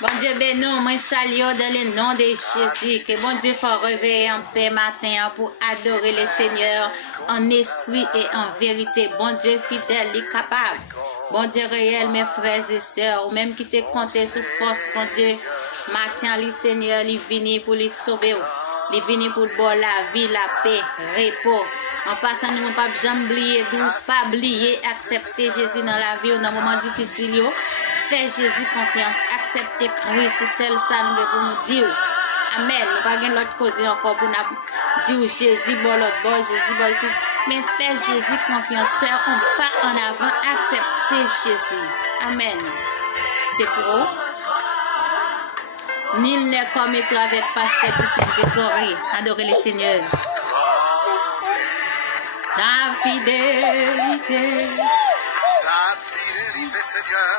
Bon Dieu béni, moi salue dans le nom de Jésus. Que bon Dieu fasse réveiller en paix matin pour adorer le Seigneur en esprit et en vérité. Bon Dieu fidèle et capable. Bon Dieu réel, mes frères et sœurs, ou même qui te compté sous force, bon Dieu, matin, le Seigneur, il vient pour les sauver. Il vient pour boire la vie, la paix, repos. En passant, nous ne pouvons pas jamais oublier, pas oublier, accepter Jésus dans la vie, dans un moment difficile. Fais Jésus confiance, accepter Christ, c'est celle ça nous pour nous dire. Amen. Nous pas gain l'autre cause encore pour nous dire Jésus bon l'autre bon, Jésus bon ici. Mais fais Jésus confiance, faire un pas en avant, accepter Jésus. Amen. C'est pour nul n'est comme être avec pasteur du Saint-Grégory. Adorez le Seigneur. Ta fidélité. Seigneur.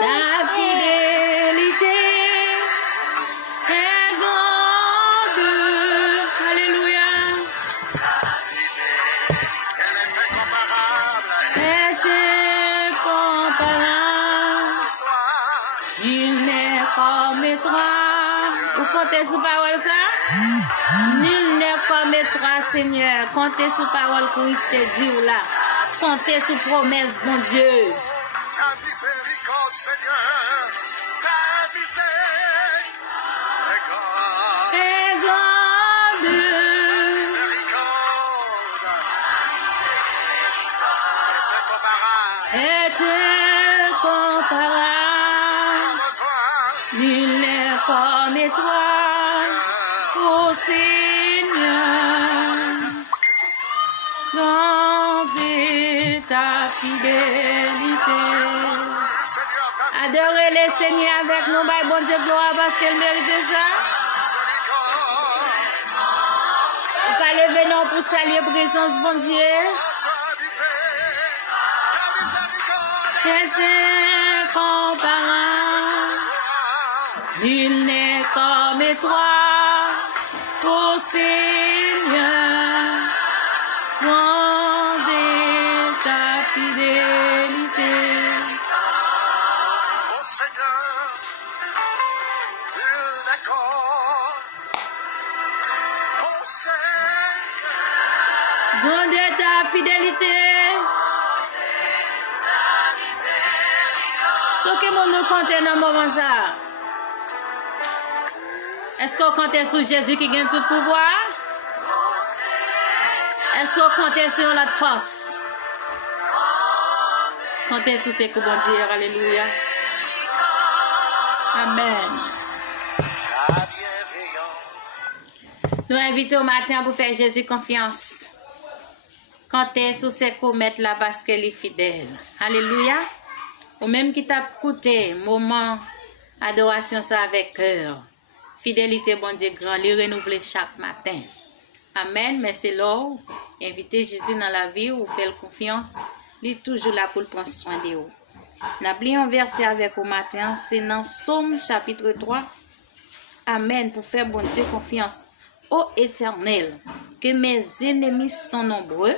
Ta fidélité est grande. Alléluia. Ta fidélité, elle est incomparable. Est incomparable. Il n'est comme toi. Vous comptez sur parole ça? Nul n'est comme toi, Seigneur. Comptez sur parole Christ te dit ou là. Comptez sur promesse, bon Dieu. Ta miséricorde, Seigneur, ta miséricorde est grande. Ta miséricorde est incomparable. Est incomparable. Comme toi, Nul n'est comme toi, ô Seigneur. Grande est ta fidélité. Seigneur, ta Adorez le Seigneur avec nous, by bon Dieu gloire parce qu'elle mérite ça. miséricorde, Vous pouvez lever nous pour saluer présence, bon Dieu. ta miséricorde Est incomparable. Nul n'est comme toi, ô Seigneur. Grande est ta fidélité. Ô Seigneur, il accorde. Ô Seigneur, Grande est ta fidélité. Ce que nous comptons dans le moment ça. Est-ce qu'on compte sur Jésus qui gagne tout pouvoir? Est-ce qu'on compte sur notre force? Comptez sur ce que bon Dieu. Alléluia. Amen. ta bienveillance. Nous invitons au matin pour faire Jésus confiance. Comptez sur ce qu'on met là parce qu'elle est fidèle. Alléluia. Ou même qui t'a coûté moment adoration ça avec cœur. Fidélité bon Dieu grand, les renouveler chaque matin. Amen. Mais c'est là où inviter Jésus dans la vie ou faire confiance. Il est toujours là pour prendre soin de vous. N'oubliez un verset avec vous matin, c'est dans Somme chapitre 3. Amen. Pour faire bon Dieu confiance. Ô Éternel, que mes ennemis sont nombreux,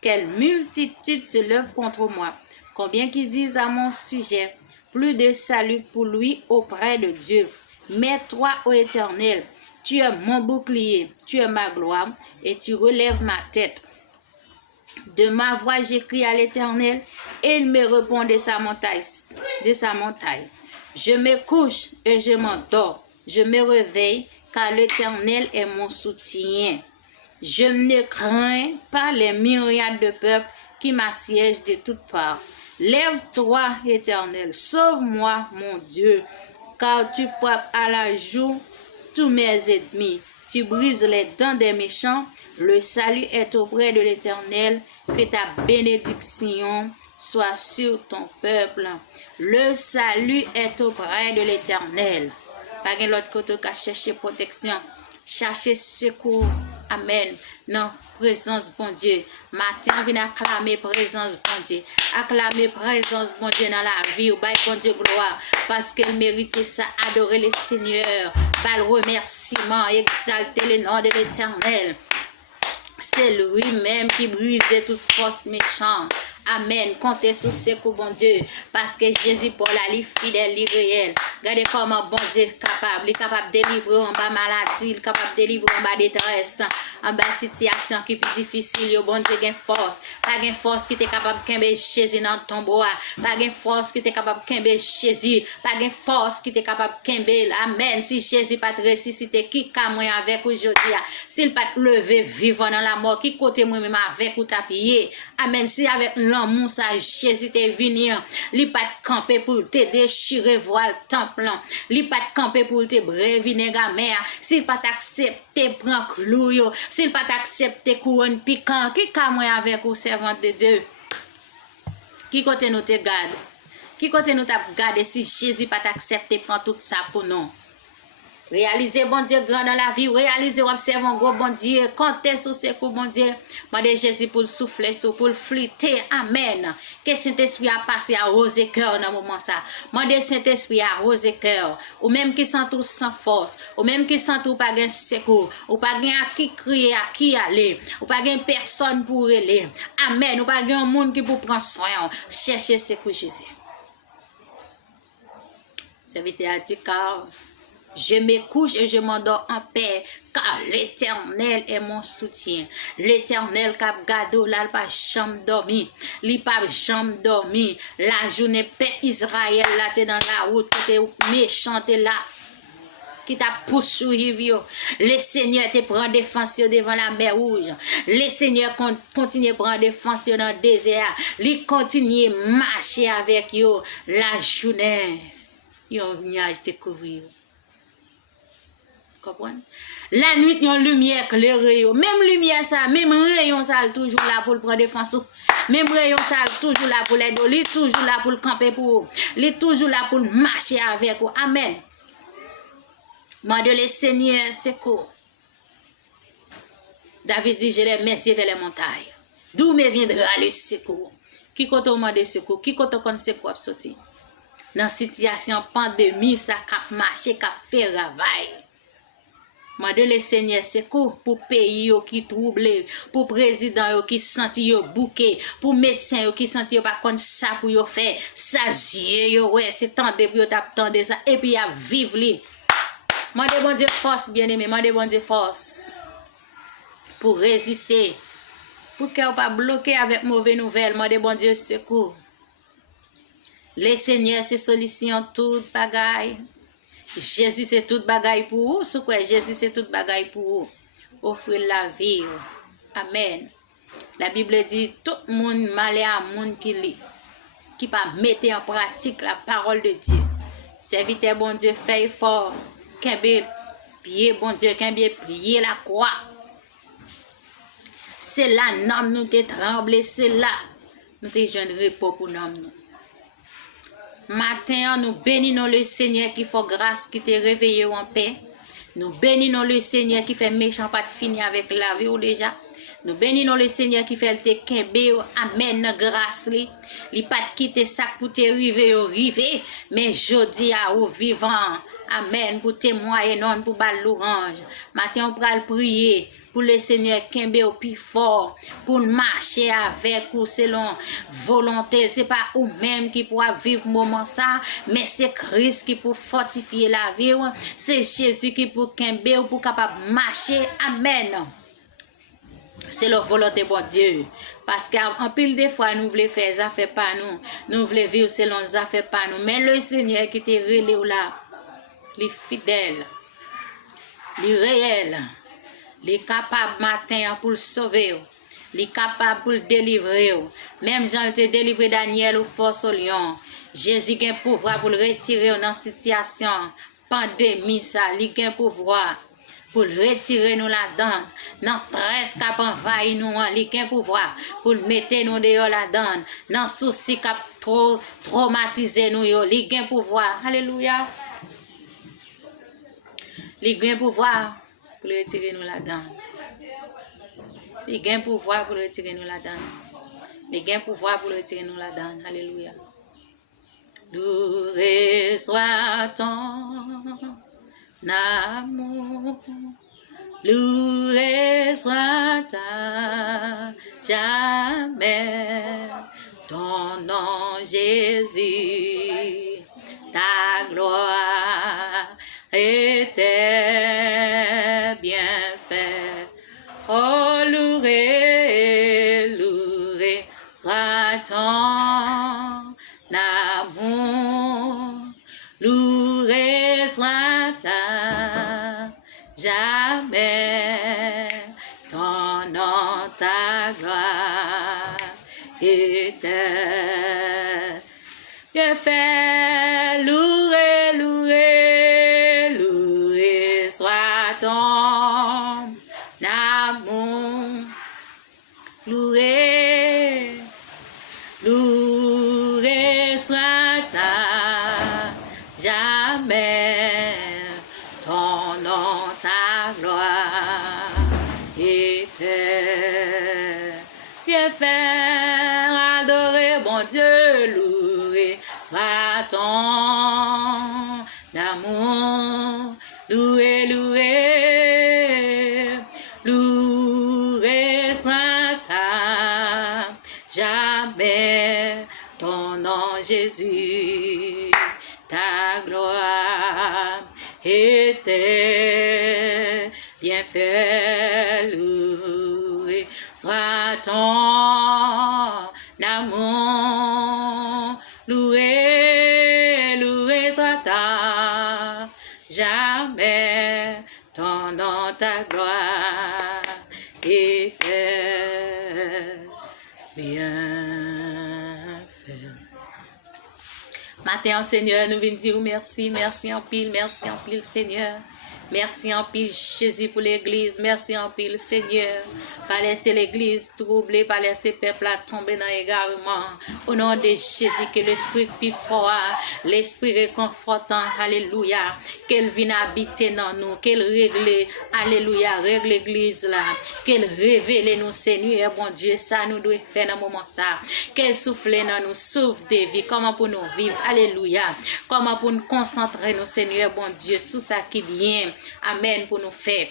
quelle multitude se lève contre moi. Combien qu'ils disent à mon sujet, plus de salut pour lui auprès de Dieu. Mais toi, ô Éternel, tu es mon bouclier, tu es ma gloire, et tu relèves ma tête. De ma voix, j'écris à l'Éternel, et il me répond de sa montagne. Je me couche et je m'endors. Je me réveille, car l'Éternel est mon soutien. Je ne crains pas les myriades de peuples qui m'assiègent de toutes parts. Lève-toi, Éternel, sauve-moi, mon Dieu, car tu frappes à la joue tous mes ennemis. Tu brises les dents des méchants. Le salut est auprès de l'Éternel. Que ta bénédiction soit sur ton peuple. Le salut est auprès de l'Éternel. Pas de l'autre côté qu'à chercher protection, chercher secours. Amen. Non, présence bon Dieu. Matin, viens acclamer présence bon Dieu. Acclamer présence bon Dieu dans la vie. Ou bon Dieu gloire. Parce qu'elle mérite ça. Adorer le Seigneur. Par le remerciement. Exalter le nom de l'Éternel. C'est lui-même qui brisait toute force méchante. Amen. Comptez sur ce coup, bon Dieu. Parce que Jésus, pour la vie fidèle, réel. Regardez comment bon Dieu est capable. Il est capable de délivrer en bas maladie, il est capable de délivrer en bas détresse, en bas situation qui est plus difficile. Yo, bon Dieu, gain force. Pas gain force qui est capable de kembe Jésus dans ton bois. Pas gain force qui est capable de kembe Jésus. Pas gain force qui est capable de kembe. Amen. Si Jésus pas te ressusciter, qui ka moi avec aujourd'hui? S'il pas te lever vivant dans la mort, qui côté moi même avec ou tapier? Amen. Si avec l'amour ça Jésus te venir, li pas te camper pour te déchirer voile temple, li pas te camper pour te bré vinaigre mer, s'il pas t'accepter prend clou yo, s'il pas t'accepter couronne piquant, qui ka moi avec ou servante de Dieu? Qui côté nous te garde? Qui côté nous t'a garder si Jésus pas t'accepter prend tout ça pour nous? Réaliser bon Dieu grand dans la vie, réaliser observer gros bon Dieu, compter sur ses coups bon Dieu. Mandez Jésus pour le souffler, pour le flûter. Amen. Que Saint-Esprit a passé à arroser cœur dans le moment ça. Mandez Saint-Esprit à arroser cœur. Ou même qui sent tout sans force, ou même qui sent tout pas gain secours, ou pas gain à qui crier, à qui aller, ou pas gain personne pour aller. Amen. Ou pas gain un monde qui pour prendre soin. Cherchez secours Jésus. Serviteur a dit car je me couche et je m'endors en paix, car l'Éternel est mon soutien. L'Éternel cap gado là pas chambre dormi, li pas chambre dormi. La journée paix Israël là t'es dans la route, t'es méchant t'es là qui t'a poursuivi. Le Seigneur te prend défense devant la mer rouge. Le Seigneur continue prendre défense dans le désert. Il continue marcher avec yo la journée. Yon nuage te couvrir. Comprenez? La nuit, yon lumière éclairée. Même lumière ça, même rayon ça, toujours là pour le prendre défense. Même rayon ça, toujours là pour l'aider. Il est toujours là pour le camper pour vous. Il est toujours là pour marcher avec vous. Amen. Mande le Seigneur secours. David dit, je les mets vers les montagnes. D'où me viendra le secours? Qui compte au de secours? Qui compte au secours sortir? Dans situation pandémie, ça cap marcher, cap fait travail. Mande le Seigneur secours pour pays qui troublé, pour président qui senti yo bouqué, pour médecin qui senti yo pas kon ça pour yo faire, ça yo ouais, c'est temps de pour t'attendre ça et puis à vivre li. Mande bon Dieu force bien-aimé, mande bon Dieu force pour résister. Pour que pas bloqué avec mauvaise nouvelle, mande bon Dieu secours. Le Seigneur c'est solution toute bagaille. Jésus c'est toute bagaille pour vous. Ce quoi Jésus c'est toute bagaille pour vous. Offrir la vie. Amen. La Bible dit tout le monde malé à monde qui lit, qui pas mettre en pratique la parole de Dieu. Serviteur bon Dieu fait fort. Qu'un pied bon Dieu, qu'un bien prier la croix. C'est là nous nous te tremblé, c'est là nous te joindre repos pour nous. Matin, nous bénissons le Seigneur qui fait grâce, qui te réveille en paix. Nous bénissons le Seigneur qui fait méchant pas de finir avec la vie ou déjà. Nous bénissons le Seigneur qui fait te kembe, amen, grâce li. Li pas quitter ça pour te river, mais jodi a ou vivant. Amen, pour témoigner non pour bal l'orange. Matin on pral prier pour le Seigneur kembe au plus fort, pour marcher avec ou selon volonté. C'est pas ou même qui pourra vivre moment ça, mais c'est Christ qui pour fortifier la vie. C'est Jésus qui pour kembe ou pour capable marcher. Amen. C'est la volonté de bon Dieu. Parce qu'en pile des fois, nous voulons faire ça fait pas nous. Nous voulons vivre selon ça fait pas nous. Mais le Seigneur qui te relève là, il est fidèle, il est réel. Il est capable matin pour le sauver. Il est capable pour le délivrer. Même Jean te délivré Daniel au force au lion. Jésus a un pouvoir pour le retirer dans la situation. Pandémie, ça, il a un pouvoir pour le retirer nous là-dedans. Dans le stress qui a envahi nous, il a un pouvoir pour le mettre nous dehors là-dedans. Dans le souci qui a trop traumatisé nous, il a un pouvoir. Alléluia. Il a un pouvoir pour le retirer nous là-dedans. Il gagne pouvoir pour le retirer nous là-dedans. Il gagne pouvoir pour le retirer nous là-dedans. Alléluia. Loué soit ton amour. Loué soit ta jamais. Ton nom Jésus. Ta gloire. sera ta, jamais ton nom, ta gloire éternelle. Bien fait, loué, loué, loué soit ton amour. Loué, loué soit ta, jamais ton nom, ta gloire éternelle. Bien faire, adorer, bon Dieu, loué soit ton amour. Loué, loué, loué soit ta, jamais ton nom, Jésus, ta gloire était bien fait, loué soit ton amour. Loué, loué soit ta, jamais ton nom, ta gloire était bien fait. Matin, Seigneur, nous venons dire merci, merci en pile, Seigneur. Merci en pile, Jésus, pour l'église. Merci en pile, Seigneur. Pas laisser l'église troublée, pas laisser le peuple tomber dans l'égarement. Au nom de Jésus, que l'esprit plus fort, l'esprit réconfortant, alléluia, qu'elle vienne habiter dans nous, qu'elle règle, alléluia, règle l'église là, qu'elle révèle nous, Seigneur, bon Dieu, ça nous doit faire dans le moment ça. Qu'elle souffle dans nous, souffle de vie, comment pour nous vivre, alléluia, comment pour nous concentrer nous, Seigneur, bon Dieu, sur ça qui vient. Amen pour nous faire.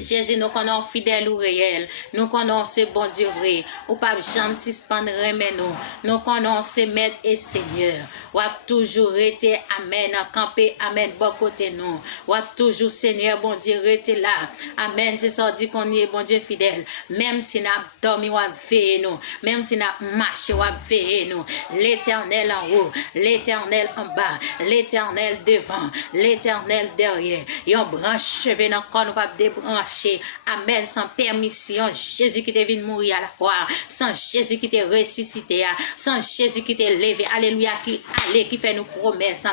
Jésus, nous connaissons fidèle ou réel. Nous connaissons bon Dieu vrai. Ou pas jamais suspendre mais nous connaissons maître et Seigneur. Ou a toujours été amen, camper amen bon côté nous. Ou a toujours Seigneur bon Dieu été là. Amen, c'est ça dit qu'on est bon Dieu fidèle. Même si n'a dormi ou a veillé nous, même si n'a marché ou a veillé nous. L'Éternel en haut, l'Éternel en bas, l'Éternel devant, l'Éternel derrière. Yon branche cheveux dans corps nous pas débrancher. Amen, sans permission, Jésus qui est venu mourir à la croix, sans Jésus qui est ressuscité, sans Jésus qui est levé, alléluia, qui allait, qui fait nos promesses.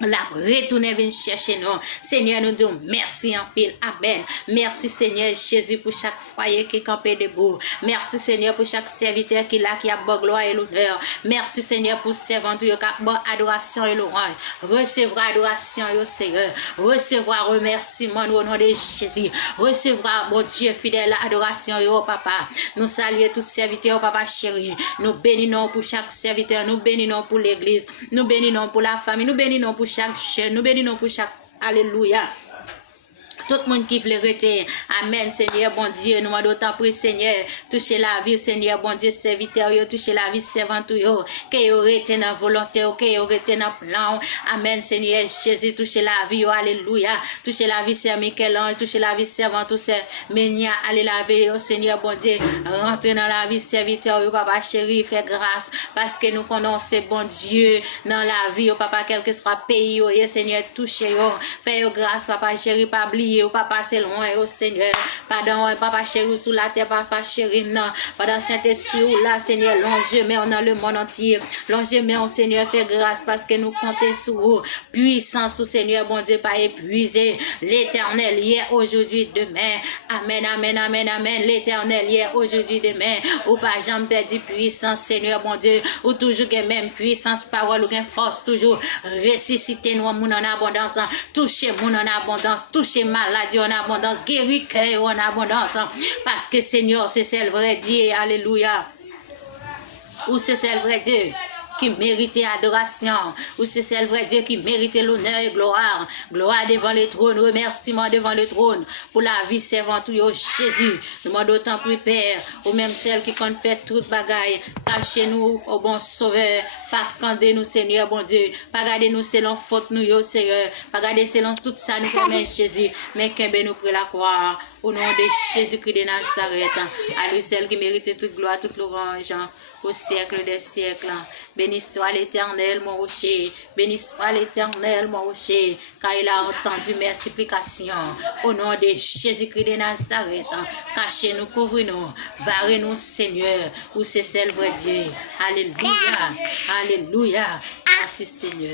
La retourner venir chercher nous. Seigneur, nous disons merci en pile. Amen. Merci Seigneur Jésus pour chaque foyer qui est campé debout. Merci Seigneur pour chaque serviteur qui est là, qui a bonne gloire et l'honneur. Merci Seigneur pour servant qui a bonne adoration et louange. Recevoir adoration au Seigneur. Recevoir remerciement au nom de Jésus. Recevoir, mon Dieu fidèle, adoration au Papa. Nous saluons tous serviteurs, Papa chéri. Nous bénissons pour chaque serviteur. Nous bénissons pour l'église. Nous bénissons pour la famille. Nous bénissons pour chaque chaîne, nous bénissons pour chaque alléluia. Tout le monde qui veut rester. Amen, Seigneur, bon Dieu. Nous demandons d'autant plus, Seigneur. Toucher la vie, Seigneur, bon Dieu, serviteur. Toucher la vie, servante. Que vous restez dans la volonté, que vous restez dans le plan. Amen, Seigneur Jésus. Toucher la vie, alléluia. Toucher la vie, Seigneur Michel-Ange. Toucher la vie, servante. Toucher Ménia. Allez la vie, Seigneur, bon Dieu. Rentrez dans la vie, serviteur. Papa chéri, fait grâce. Parce que nous connaissons, bon Dieu, dans la vie, Papa, quel que soit le pays, Seigneur, touchez. Faites grâce, Papa chéri, pas oublier. Papa c'est loin au Seigneur. Pardon, Papa chéri sous la terre, Papa chéri non. Pardon, Saint-Esprit ou là, Seigneur, longement dans le monde entier. Longement au Seigneur, fait grâce parce que nous comptons sur vous. Puissance au Seigneur, bon Dieu, pas épuisé. L'Éternel hier, aujourd'hui, demain. Amen, amen, amen, amen. L'Éternel hier, aujourd'hui, demain. Ou pas jamais perdu puissance, Seigneur, bon Dieu. Ou toujours que même puissance, parole ou force, toujours. Ressuscitez nous en abondance. Touchez nous en abondance. Touchez maladie en abondance, guéri cœur en abondance, parce que Seigneur, c'est le vrai Dieu, alléluia. Ou c'est le vrai Dieu qui mérite adoration, ou c'est le vrai Dieu qui mérite l'honneur et gloire. Gloire devant le trône, remerciement devant le trône, pour la vie servante de Jésus. Nous demandons autant pour Père, ou même celle qui compte fait toute bagaille, cachez-nous au bon Sauveur, pas garder nous Seigneur, bon Dieu, pas garder nous selon faute nous, Seigneur, pas garder selon tout ça nous permet Jésus, mais qu'un nous pour la croix, au nom de Jésus-Christ de Nazareth, à lui celle qui mérite toute gloire, toute louange, au siècle des siècles. Béni soit l'Éternel, mon rocher. Béni soit l'Éternel, mon rocher, car il a entendu mes supplications. Au nom de Jésus-Christ de Nazareth, cachez-nous, couvrez-nous, barrez-nous, Seigneur, où c'est celle vrai Dieu. Alléluia, alléluia. Merci, Seigneur.